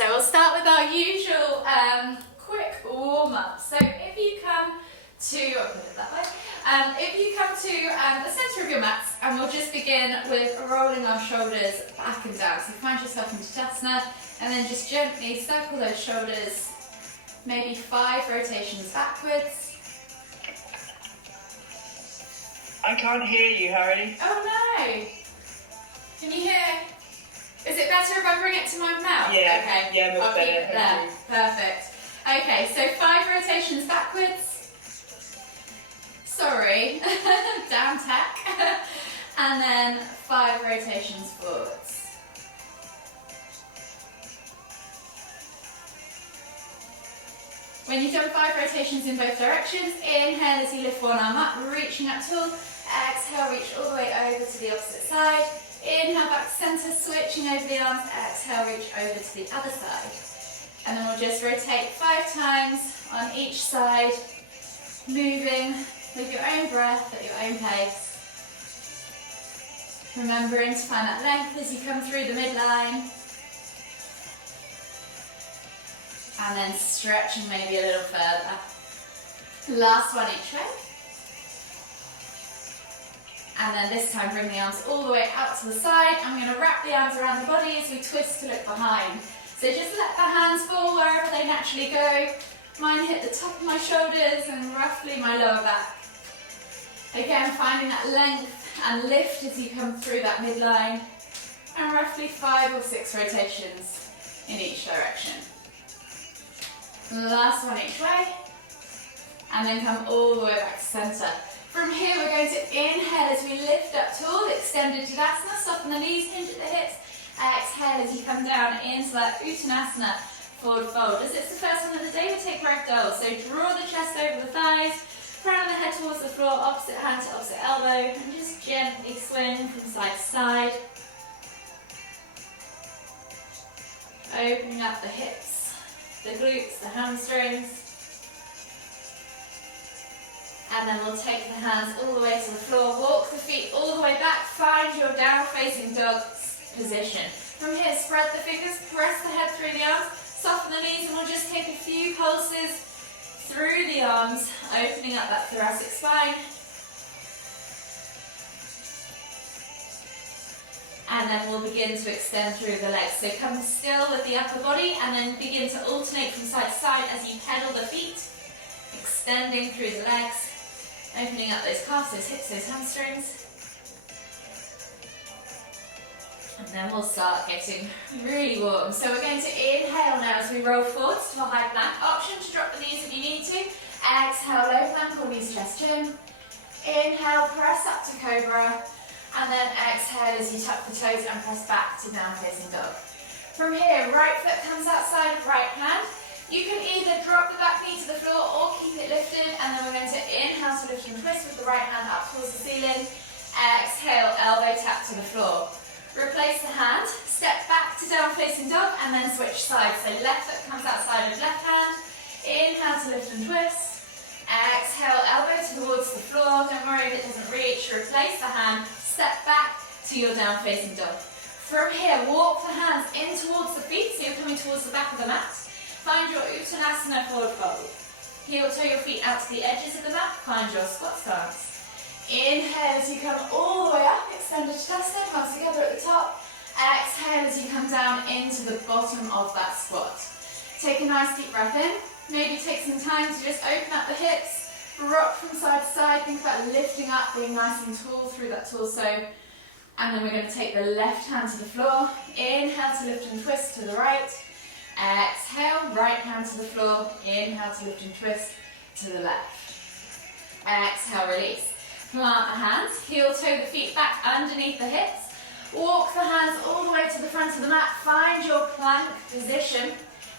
So we'll start with our usual quick warm-up. So if you come to, I'll put it that way, if you come to the centre of your mat, and we'll just begin with rolling our shoulders back and down. So find yourself in Tadasana, and then just gently circle those shoulders, maybe 5 rotations backwards. I can't hear you, Harriet. Oh no! Can you hear? Is it better if I bring it to my mouth? Yeah, okay. yeah, much I'll better. keep it there. Perfect. Okay, so 5 rotations backwards. Sorry, down tack. And then 5 rotations forwards. When you've done 5 rotations in both directions, inhale as you lift one arm up, reaching up tall. Exhale, reach all the way over to the opposite side. Inhale back to centre, switching over the arms. Exhale, reach over to the other side. And then we'll just rotate 5 times on each side, moving with your own breath at your own pace. Remembering to find that length as you come through the midline. And then stretching maybe a little further. Last one each way. And then this time bring the arms all the way out to the side. I'm going to wrap the arms around the body as we twist to look behind. So just let the hands fall wherever they naturally go. Mine hit the top of my shoulders and roughly my lower back. Again, finding that length and lift as you come through that midline. And roughly 5 or 6 rotations in each direction. Last one each way. And then come all the way back to centre. From here, we're going to inhale as we lift up tall, extended Tadasana, soften the knees, hinge at the hips. Exhale as you come down into that Uttanasana, forward fold. As it's the first one of the day, we take ragdoll. So draw the chest over the thighs, crown of the head towards the floor, opposite hand to opposite elbow, and just gently swing from side to side. Opening up the hips, the glutes, the hamstrings. And then we'll take the hands all the way to the floor, walk the feet all the way back, find your down facing dog position. From here, spread the fingers, press the head through the arms, soften the knees, and we'll just take a few pulses through the arms, opening up that thoracic spine. And then we'll begin to extend through the legs. So come still with the upper body, and then begin to alternate from side to side as you pedal the feet, extending through the legs. Opening up those calves, those hips, those hamstrings. And then we'll start getting really warm. So we're going to inhale now as we roll forwards to a high plank. Option to drop the knees if you need to. Exhale, low plank or knees, chest, chin. Inhale, press up to cobra. And then exhale as you tuck the toes and press back to down facing dog. From here, right foot comes outside of right hand. You can either drop the back knee to the floor or keep it lifted, and then we're going to inhale to lift and twist with the right hand up towards the ceiling. Exhale, elbow tap to the floor. Replace the hand, step back to down facing dog, and then switch sides. So left foot comes outside of left hand. Inhale to lift and twist. Exhale, elbow towards the floor. Don't worry if it doesn't reach. Replace the hand, step back to your down facing dog. From here, walk the hands in towards the feet, so you're coming towards the back of the mat. Find your Uttanasana forward fold. Heel toe your feet out to the edges of the mat. Find your squat stance. Inhale as you come all the way up. Extended Tadasana, palms together at the top. Exhale as you come down into the bottom of that squat. Take a nice deep breath in. Maybe take some time to just open up the hips. Rock from side to side. Think about lifting up, being nice and tall through that torso. And then we're going to take the left hand to the floor. Inhale to lift and twist to the right. Exhale, right hand to the floor. Inhale to lift and twist to the left. Exhale, release. Plant the hands, heel toe the feet back underneath the hips. Walk the hands all the way to the front of the mat. Find your plank position.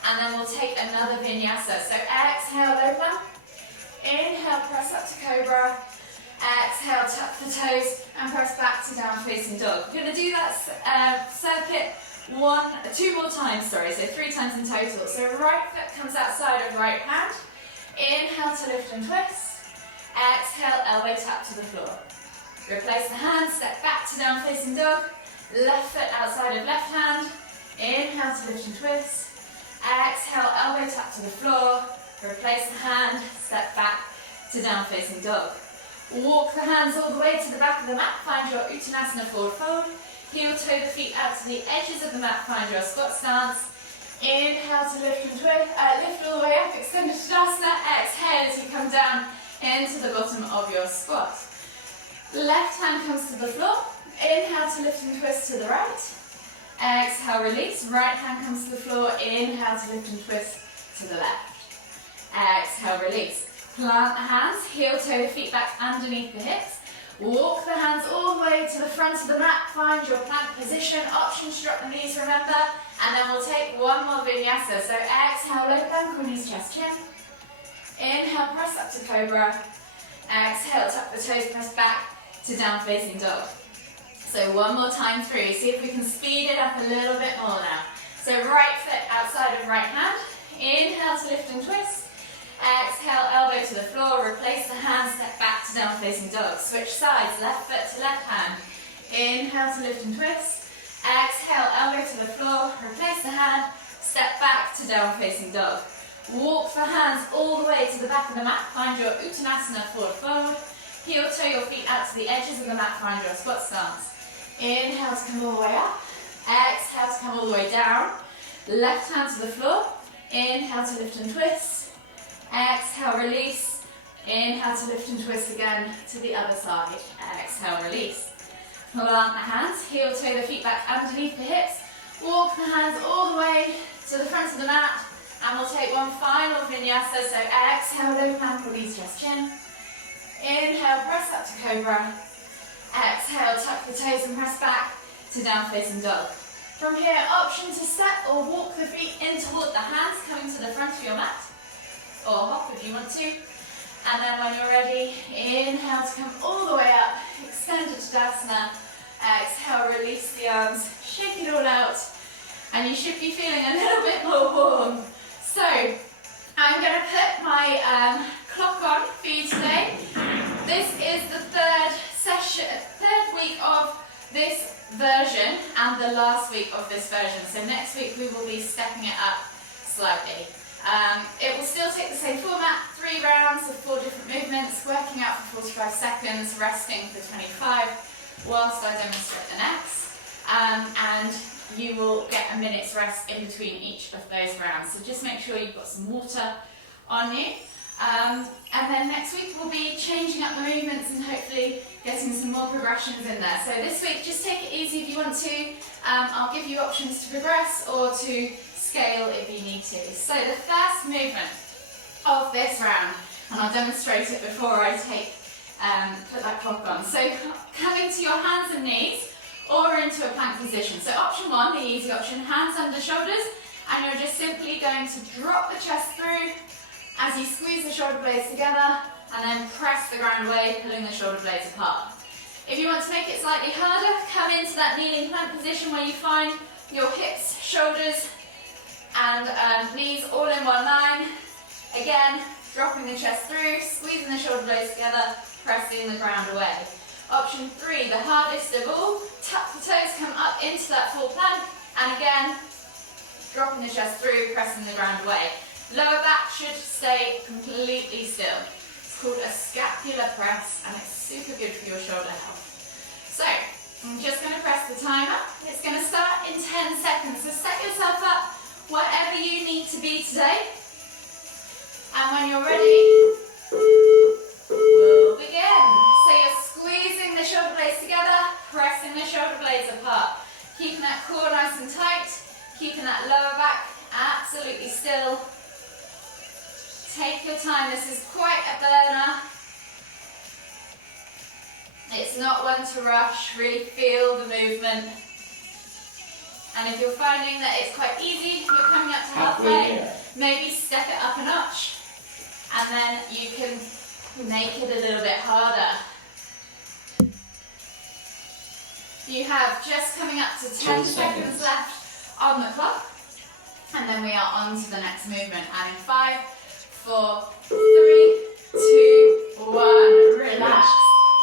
And then we'll take another vinyasa. So exhale, low plank. Inhale, press up to cobra. Exhale, tuck the toes and press back to down facing dog. We're going to do that circuit 2 more times, so 3 times in total. So right foot comes outside of right hand. Inhale to lift and twist. Exhale, elbow tap to the floor. Replace the hand, step back to down facing dog. Left foot outside of left hand. Inhale to lift and twist. Exhale, elbow tap to the floor. Replace the hand, step back to down facing dog. Walk the hands all the way to the back of the mat, find your Uttanasana forward fold. Heel toe the feet out to the edges of the mat, find your squat stance. Inhale to lift and twist, lift all the way up, extended Tadasana. Exhale as you come down into the bottom of your squat. Left hand comes to the floor. Inhale to lift and twist to the right. Exhale, release. Right hand comes to the floor. Inhale to lift and twist to the left. Exhale, release. Plant the hands, heel toe the feet back underneath the hips. Walk the hands all the way to the front of the mat. Find your plank position. Option to drop the knees, remember. And then we'll take one more vinyasa. So exhale, low plank or knees, chest, chin. Inhale, press up to cobra. Exhale, tuck the toes, press back to down facing dog. So one more time through. See if we can speed it up a little bit more now. So right foot outside of right hand. Inhale to lift and twist. Exhale, elbow to the floor. Replace the hand, step back to down facing dog. Switch sides, left foot to left hand. Inhale to lift and twist. Exhale, elbow to the floor. Replace the hand, step back to down facing dog. Walk the hands all the way to the back of the mat. Find your Uttanasana forward fold. Heel toe your feet out to the edges of the mat. Find your squat stance. Inhale to come all the way up. Exhale to come all the way down. Left hand to the floor. Inhale to lift and twist. Exhale, release. Inhale to lift and twist again to the other side. Exhale, release. Plant the hands. Heel toe the feet back underneath the hips. Walk the hands all the way to the front of the mat. And we'll take one final vinyasa. So exhale, low plank, release, chest, chin. Inhale, press up to cobra. Exhale, tuck the toes and press back to down facing dog. From here, option to step or walk the feet in toward the hands coming to the front of your mat. Or hop if you want to. And then when you're ready, inhale to come all the way up. Extended Tadasana. Exhale, release the arms. Shake it all out. And you should be feeling a little bit more warm. So, I'm going to put my clock on for you today. This is the third week of this version and the last week of this version. So next week we will be stepping it up slightly. It will still take the same format, 3 rounds of 4 different movements, working out for 45 seconds, resting for 25 whilst I demonstrate the next. And you will get a minute's rest in between each of those rounds. So just make sure you've got some water on you. And then next week we'll be changing up the movements and hopefully getting some more progressions in there. So this week just take it easy if you want to. I'll give you options to progress or to scale if you need to. So the first movement of this round, and I'll demonstrate it before I put that clock on. So coming to your hands and knees or into a plank position. So option 1, the easy option, hands under shoulders, and you're just simply going to drop the chest through as you squeeze the shoulder blades together and then press the ground away, pulling the shoulder blades apart. If you want to make it slightly harder, come into that kneeling plank position where you find your hips, shoulders and knees all in one line. Again, dropping the chest through, squeezing the shoulder blades together, pressing the ground away. Option 3, the hardest of all, tuck the toes, come up into that full plank, and again, dropping the chest through, pressing the ground away. Lower back should stay completely still. It's called a scapular press, and it's super good for your shoulder health. So, I'm just going to press the timer. It's going to start in 10 seconds, so set yourself up wherever you need to be today. And when you're ready, we'll begin. So you're squeezing the shoulder blades together, pressing the shoulder blades apart. Keeping that core nice and tight, keeping that lower back absolutely still. Take your time, this is quite a burner. It's not one to rush, really feel the movement. And if you're finding that it's quite easy, you're coming up to halfway, maybe step it up a notch. And then you can make it a little bit harder. You have just coming up to 10 seconds left on the clock. And then we are on to the next movement. And in 5, 4, 3, 2, 1, relax.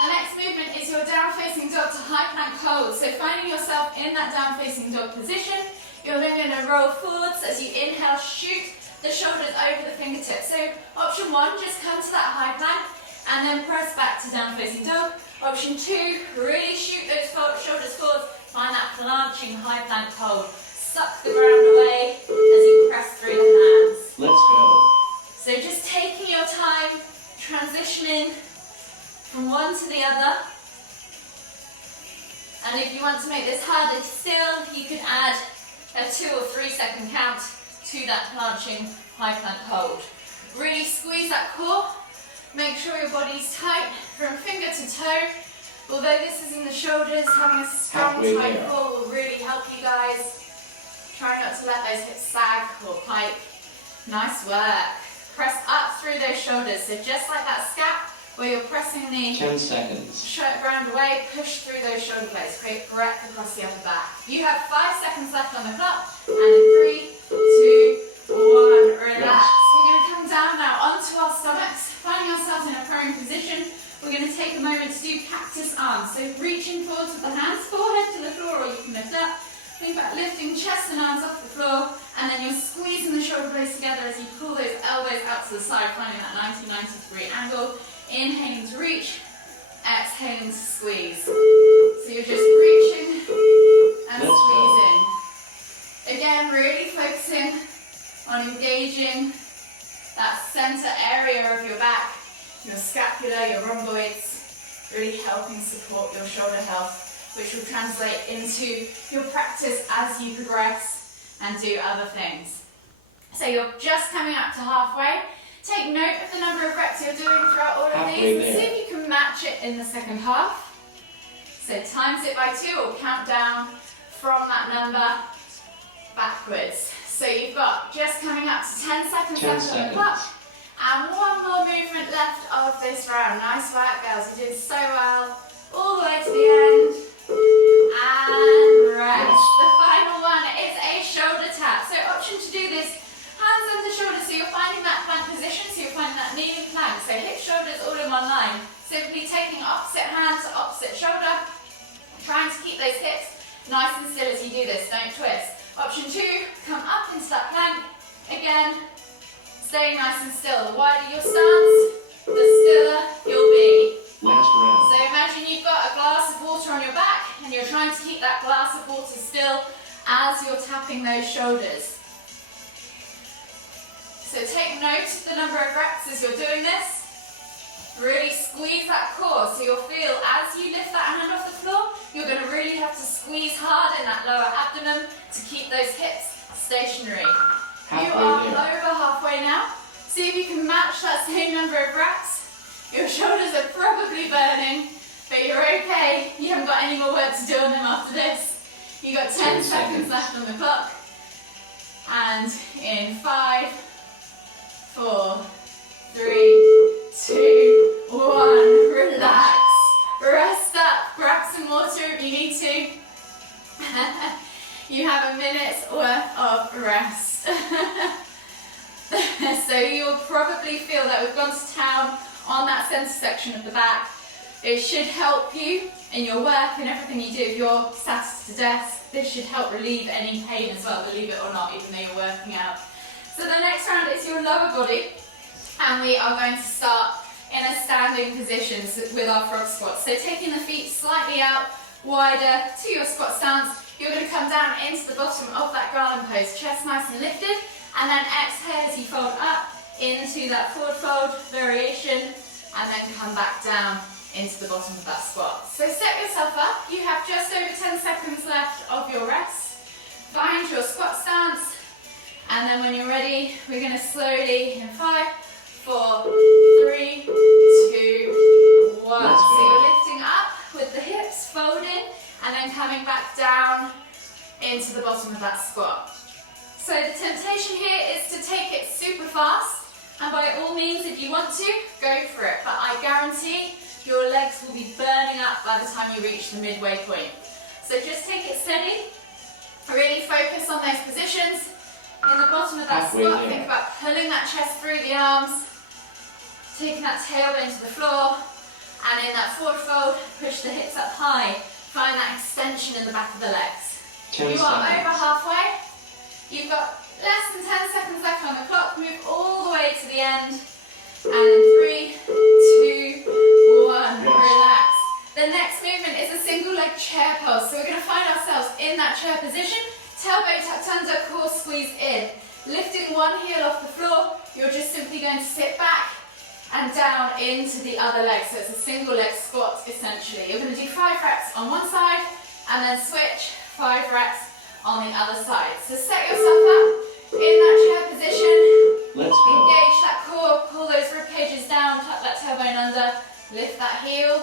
The next movement is your down facing dog to high plank hold. So finding yourself in that down facing dog position, You're then going to roll forwards as you inhale, shoot the shoulders over the fingertips. So option 1, just come to that high plank and then press back to down facing dog. Option 2, really shoot those shoulders forwards, find that planching high plank hold. Suck the ground away as you press through the hands. Let's go. So just taking your time, transitioning from one to the other. And if you want to make this harder still, you can add a 2 or 3 second count to that planching high plank hold. Really squeeze that core. Make sure your body's tight from finger to toe. Although this is in the shoulders, having a strong tight core will really help you guys. Try not to let those hips sag or pike. Nice work. Press up through those shoulders. So just like that scap where you're pressing the 10 seconds. ground away, push through those shoulder blades. Create breadth across the upper back. You have 5 seconds left on the clock. And in 3, 2, 1, relax. We're going to come down now onto our stomachs, finding ourselves in a prone position. We're going to take a moment to do cactus arms. So reaching forwards with the hands, forehead to the floor, or you can lift up. Think about lifting chest and arms off the floor, and then you're squeezing the shoulder blades together as you pull those elbows out to the side, finding that 90-90 degree angle. Inhaling to reach, exhaling to squeeze. So you're just reaching and squeezing. Again, really focusing on engaging that center area of your back, your scapula, your rhomboids, really helping support your shoulder health, which will translate into your practice as you progress and do other things. So you're just coming up to halfway. Take note of the number of reps you're doing throughout all of these and see if you can match it in the second half. So times it by 2 or count down from that number backwards. So you've got just coming up to 10 seconds left on the clock. And one more movement left of this round. Nice work, girls. You did so well. All the way to the end. And rest. The final one is a shoulder tap. So option to do this, hands under shoulders. So you're finding that plank position. So you're finding that kneeling plank. So hip, shoulders all in one line. Simply taking opposite hand to opposite shoulder. Trying to keep those hips nice and still as you do this. Don't twist. Option 2, come up into that plank. Again, staying nice and still. The wider your stance, the stiller you'll be. Last round. So imagine you've got a glass of water on your back and you're trying to keep that glass of water still as you're tapping those shoulders. So take note of the number of reps as you're doing this. Really squeeze that core so you'll feel as you lift that hand off the floor, you're going to really have to squeeze hard in that lower abdomen to keep those hips stationary. You are over halfway now. See if you can match that same number of reps. Your shoulders are probably burning, but you're okay. You haven't got any more work to do on them after this. You've got 10 seconds left on the clock. And in 5, 4, 3, 2, 1, relax. Rest up, grab some water if you need to. You have a minute's worth of rest. So you'll probably feel that we've gone to town on that center section of the back. It should help you in your work and everything you do. If you're sat at a desk, this should help relieve any pain as well, believe it or not, even though you're working out. So the next round is your lower body, and we are going to start in a standing position with our frog squat. So taking the feet slightly out, wider to your squat stance, you're going to come down into the bottom of that garland pose, chest nice and lifted, and then exhale as you fold up into that forward fold variation, and then come back down into the bottom of that squat. So set yourself up. You have just over 10 seconds left of your rest. Find your squat stance, and then when you're ready, we're going to slowly, in 5, 4, 3, 2, 1. So you're lifting up with the hips folding, and then coming back down into the bottom of that squat. So the temptation here is to take it super fast, and by all means, if you want to, go for it. But I guarantee your legs will be burning up by the time you reach the midway point. So just take it steady, really focus on those positions. In the bottom of that squat, think about pulling that chest through the arms, taking that tailbone to the floor, and in that forward fold, push the hips up high. Find that extension in the back of the legs. You are over halfway. You've got less than 10 seconds left on the clock. Move all the way to the end. And in 3, 2, 1, relax. The next movement is a single leg chair pose. So we're going to find ourselves in that chair position. Tailbone tucked under, core squeezed in. Lifting one heel off the floor, you're just simply going to sit back and down into the other leg. So it's a single leg squat essentially. You're going to do 5 reps on one side and then switch 5 reps on the other side. So set yourself up in that chair position. Let's go. Engage that core, pull those rib cages down, tuck that tailbone under, lift that heel,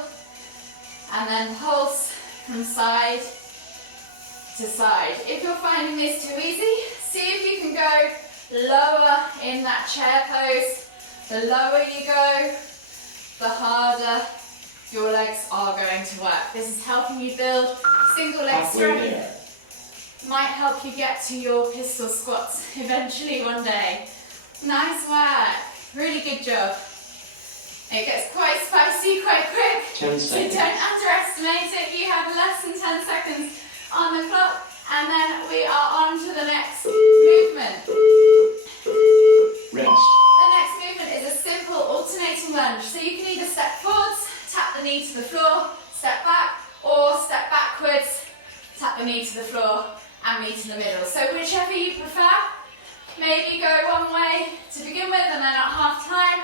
and then pulse from side to side. If you're finding this too easy, see if you can go lower in that chair pose. The lower you go, the harder your legs are going to work. This is helping you build single leg Halfway strength. there. Might help you get to your pistol squats eventually one day. Nice work. Really good job. It gets quite spicy quite quick. 10 So seconds. don't underestimate it. You have less than 10 seconds on the clock. And then we are on to the next movement. Rest. The next movement is a simple alternating lunge. So you can either step forwards, tap the knee to the floor, step back, or step backwards, tap the knee to the floor, and meet in the middle. So whichever you prefer. Maybe go one way to begin with, and then at half time,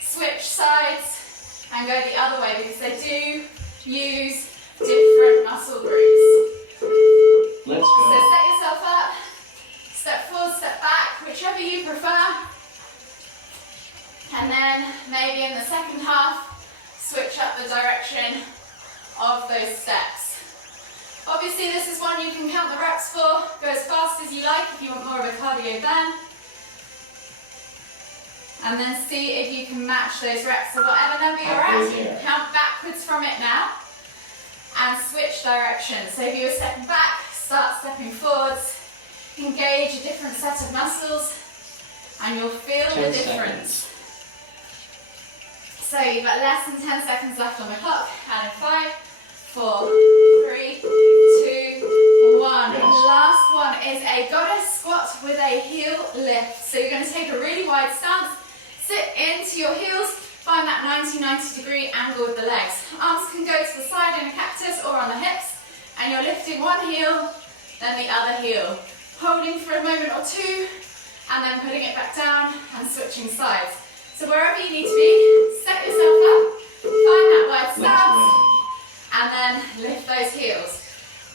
switch sides and go the other way because they do use different muscle groups. Let's So go. set yourself up, step forward, step back, whichever you prefer. And then maybe in the second half, switch up the direction of those steps. Obviously this is one you can count the reps for, go as fast as you like if you want more of a cardio burn. And then see if you can match those reps. So whatever number you're Halfway at, there. count backwards from it now. And switch directions. So if you're stepping back, start stepping forwards. Engage a different set of muscles and you'll feel 10 the difference. So you've got less than 10 seconds left on the clock. And in 5, 4, 3, 2, 1. Yes. Last one is a goddess squat with a heel lift. So you're going to take a really wide stance, sit into your heels, find that 90 degree angle with the legs. Arms can go to the side in a cactus or on the hips, and you're lifting one heel, then the other heel. Holding for a moment or two, and then putting it back down and switching sides. So wherever you need to be, set yourself up, find that wide stance, and then lift those heels.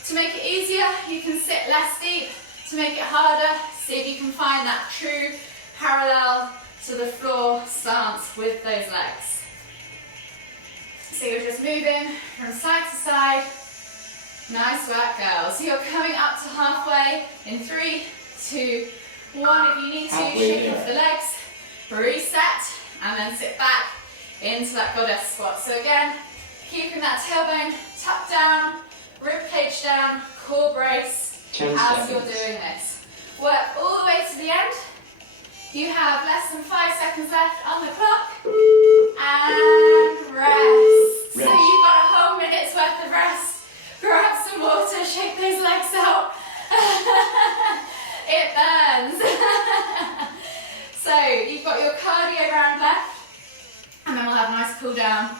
To make it easier, you can sit less deep. To make it harder, see if you can find that true parallel to the floor stance with those legs. So you're just moving from side to side. Nice work, girls. So you're coming up to halfway in 3, 2, 1. If you need to, Halfway shake there. off the legs, reset, and then sit back into that goddess squat. So again, keeping that tailbone tucked down, rib cage down, core brace 10 as you're seconds. doing this. Work all the way to the end. You have less than 5 seconds left on the clock. And rest. So you've got a whole minute's worth of rest. Grab some water, shake those legs out. It burns. So you've got your cardio round left, and then we'll have a nice cool down.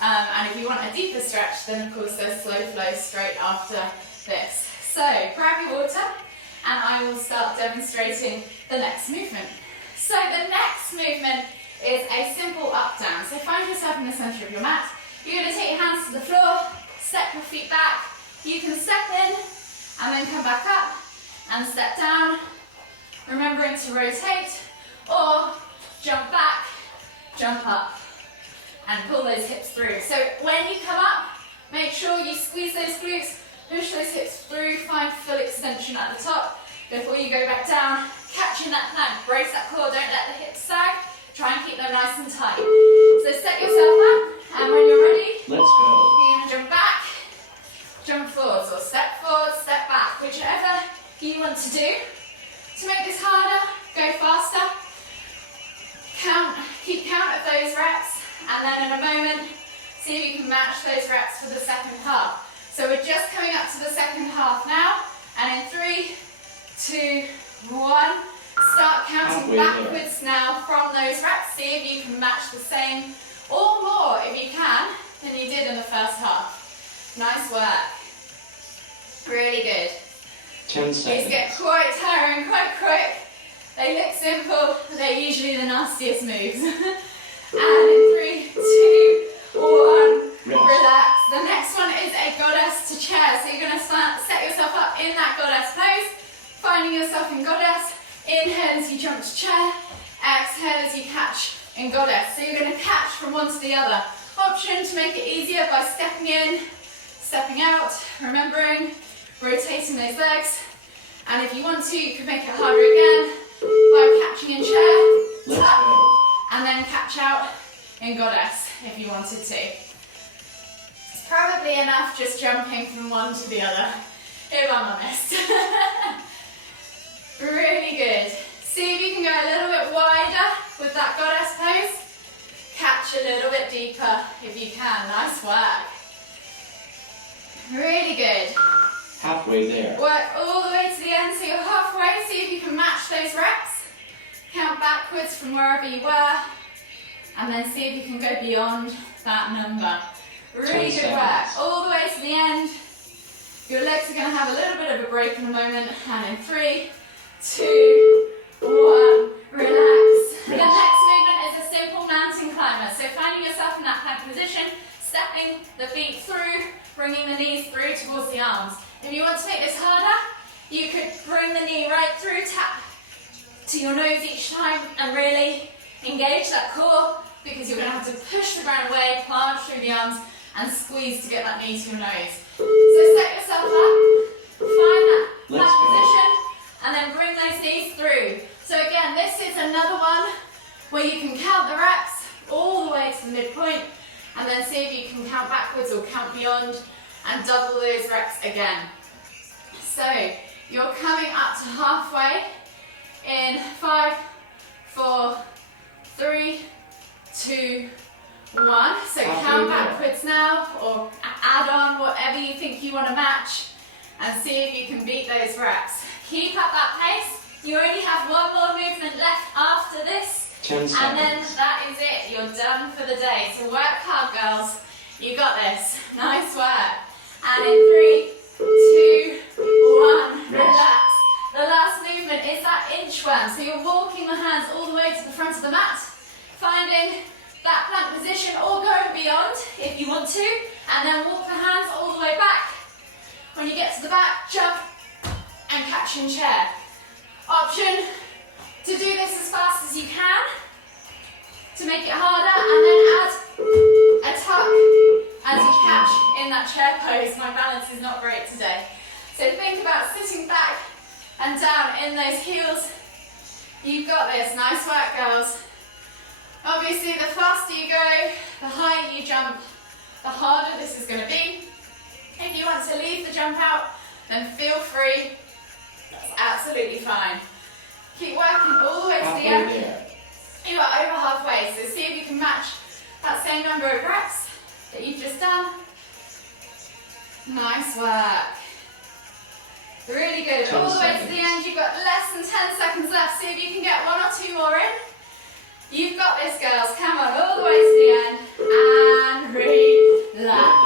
And if you want a deeper stretch, then of course there's slow flow straight after this. So grab your water, and I will start demonstrating the next movement. So the next movement is a simple up down. So find yourself in the center of your mat. You're going to take your hands to the floor, step your feet back. You can step in and then come back up and step down, remembering to rotate, or jump back, jump up, and pull those hips through. So when you come up, make sure you squeeze those glutes, push those hips through, find full extension at the top before you go back down, catching that plank, brace that core, don't let the hips sag, try and keep them nice and tight. So set yourself up, and when you're ready, Let's go. you're going to jump back, jump forwards, or step forward, step back, whichever you want to do. To make this harder, go faster. Keep count of those reps, and then in a moment, see if you can match those reps for the second half. So we're just coming up to the second half now, and in 3, 2, 1. Start counting Halfway there. backwards now from those reps. See if you can match the same or more, if you can, than you did in the first half. Nice work. Really good. 10 These seconds. get quite tiring, quite quick. They look simple, but they're usually the nastiest moves. And in 3, 2, 1, relax. The next one is a goddess to chair. So you're going to set yourself up in that goddess pose, finding yourself in goddess. Inhale as you jump to chair, exhale as you catch in goddess. So you're going to catch from one to the other. Option to make it easier by stepping in, stepping out, remembering, rotating those legs. And if you want to, you can make it harder again by catching in chair, Let's up, go. and then catch out in goddess if you wanted to. It's probably enough just jumping from one to the other, if I'm honest. Really good. See if you can go a little bit wider with that goddess pose. Catch a little bit deeper if you can. Nice work. Really good. Halfway there. Work all the way to the end so you're halfway. See if you can match those reps. Count backwards from wherever you were. And then see if you can go beyond that number. Really 10 good work. seconds. All the way to the end. Your legs are going to have a little bit of a break in a moment. And in 3, 2, 1, relax. The next movement is a simple mountain climber. So finding yourself in that plank position, stepping the feet through, bringing the knees through towards the arms. If you want to make this harder, you could bring the knee right through, tap to your nose each time and really engage that core because you're going to have to push the ground away, plant through the arms and squeeze to get that knee to your nose. So set yourself up, find that plank position and then bring those knees through. So again, this is another one where you can count the reps all the way to the midpoint and then see if you can count backwards or count beyond and double those reps again. So you're coming up to halfway in 5, 4, 3, 2, 1. So count backwards now or add on whatever you think you want to match and see if you can beat those reps. Keep up that pace. You only have one more movement left after this. 10 seconds. And then that is it. You're done for the day. So work hard, girls. You got this. Nice work. And in 3, 2, 1, relax. The last movement is that inchworm. So you're walking the hands all the way to the front of the mat, finding that plank position or going beyond if you want to, and then walk the hands all the way back. When you get to the back, jump and catch in chair. Option to do this as fast as you can to make it harder, and then add a tuck as you catch in that chair pose. My balance is not great today. So think about sitting back and down in those heels. You've got this. Nice work, girls. Obviously, the faster you go, the higher you jump, the harder this is going to be. If you want to leave the jump out, then feel free. That's absolutely fine. Keep working all the way to the end. There. You are over halfway, so see if you can match that same number of reps that you've just done. Nice work. Really good. All the way to the end, you've got less than 10 seconds left. See if you can get 1 or 2 more in. You've got this, girls. Come on, all the way to the end. And relax.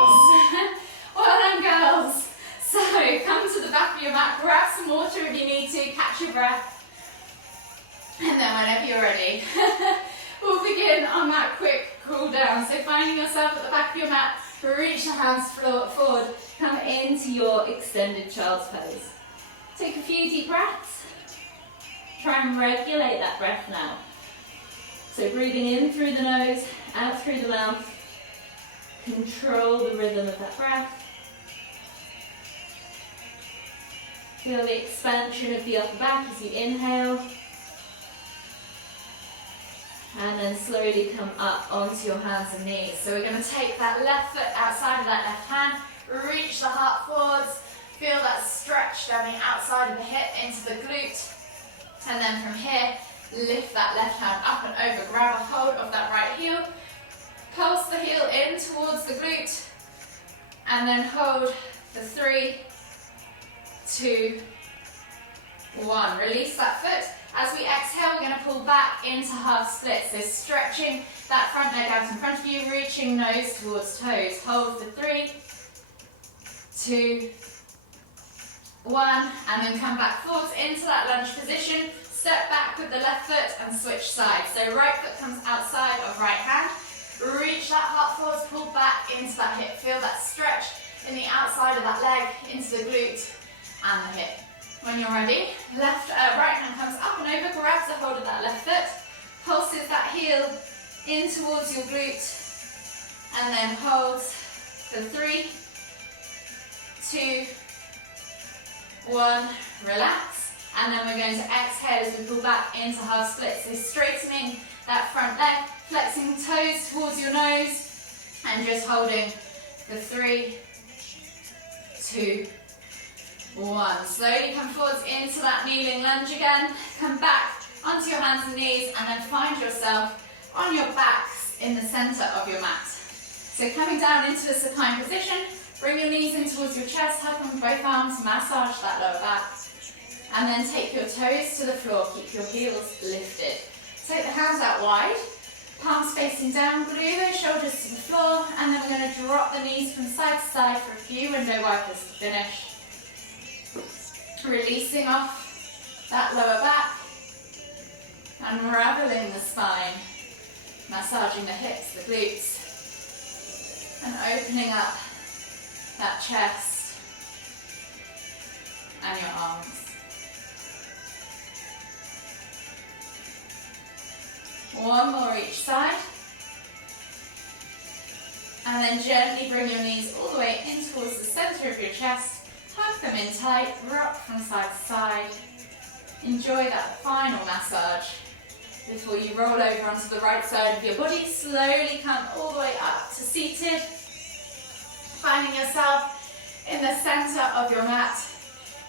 Well done, girls. So come to the back of your mat, grab some water if you need to, catch your breath. And then whenever you're ready, we'll begin on that quick cool down. So finding yourself at the back of your mat, reach the hands forward, come into your extended child's pose. Take a few deep breaths. Try and regulate that breath now. So breathing in through the nose, out through the mouth. Control the rhythm of that breath. Feel the expansion of the upper back as you inhale. And then slowly come up onto your hands and knees. So we're going to take that left foot outside of that left hand, reach the heart forwards, feel that stretch down the outside of the hip into the glute. And then from here, lift that left hand up and over, grab a hold of that right heel, pulse the heel in towards the glute, and then hold for 3, 2, 1. Release that foot. As we exhale, we're going to pull back into half split. So stretching that front leg out in front of you, reaching nose towards toes. Hold for 3, 2, 1, and then come back forwards into that lunge position. Step back with the left foot and switch sides. So right foot comes outside of right hand. Reach that heart forwards, pull back into that hip. Feel that stretch in the outside of that leg, into the glute and the hip. When you're ready, right hand comes up and over, grabs a hold of that left foot, pulses that heel in towards your glute, and then holds for 3, 2, 1, relax. And then we're going to exhale as we pull back into half split. So straightening that front leg, flexing toes towards your nose, and just holding for 3, 2, 1. Slowly come forwards into that kneeling lunge again. Come back onto your hands and knees, and then find yourself on your backs in the center of your mat. So coming down into a supine position, bring your knees in towards your chest, hug on both arms, massage that lower back. And then take your toes to the floor, keep your heels lifted. Take the hands out wide, palms facing down, glue those shoulders to the floor, and then we're going to drop the knees from side to side for a few window wipers to finish. Releasing off that lower back, unraveling the spine, massaging the hips, the glutes, and opening up that chest and your arms. One more each side. And then gently bring your knees all the way in towards the center of your chest. Hug them in tight, rock from side to side. Enjoy that final massage before you roll over onto the right side of your body. Slowly come all the way up to seated. Finding yourself in the center of your mat.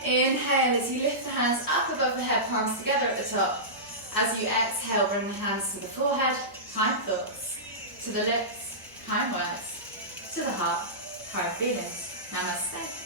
Inhale as you lift the hands up above the head, palms together at the top. As you exhale, bring the hands to the forehead, kind thoughts, to the lips, kind words, to the heart, kind feelings. Namaste.